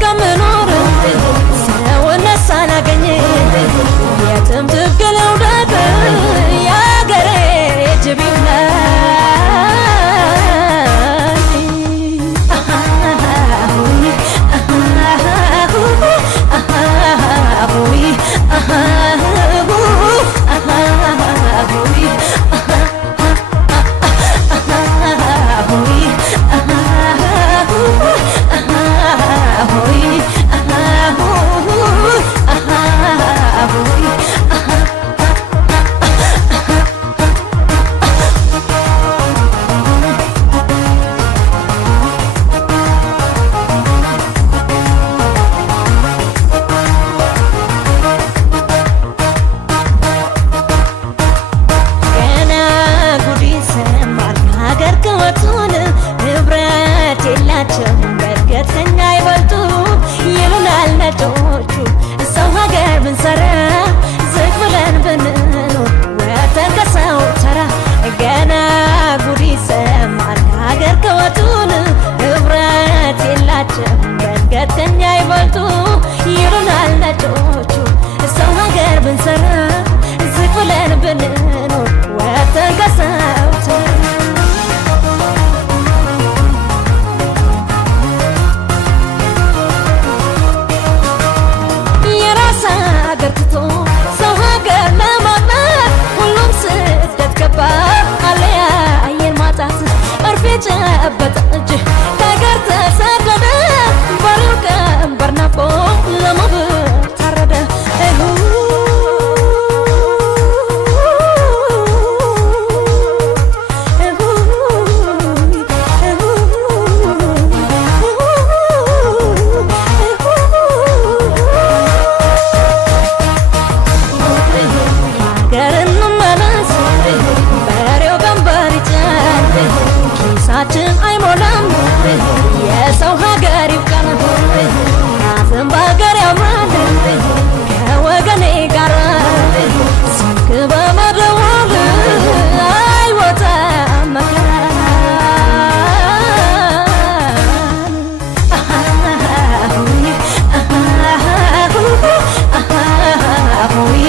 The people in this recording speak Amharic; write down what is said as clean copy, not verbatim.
ከምኖር ሰውነት ሳላገኝ የትም ትግል ውደት የአገሬ ጅብ በእርግጠኛ ይበልጡ ይሉናል ነጮቹ ሰው ሀገር ብንሰራ ዝቅ ብለን ብንኖር ወተን ከሰው ተራ ገና ጉድ ይሰማል ከሀገር ከወጡን ህብረት የላቸው በእርግጠኛ ይበልጡ ይሉናል ነጮቹ ሰው ሀገር ብንሰራ ዝቅ ብለን ብንኖር ወተን ከሰው ተራ ሰው ሀገር ለማግኘት ሁሉም ስደት ገባ አለያየን ማጣት እርፍ የጨበጠ እጅ ከሀገር ተሰደደ ባሪው ቀንበር ናፍቆ ለመብል ታረደ ኪሳችን አይሞላም የሰው ሀገር ይብቃን ናትን በሀገር ያምራል ከወገኔ ጋር ስልክ በመደወል አይወጣም መከራ ሆይ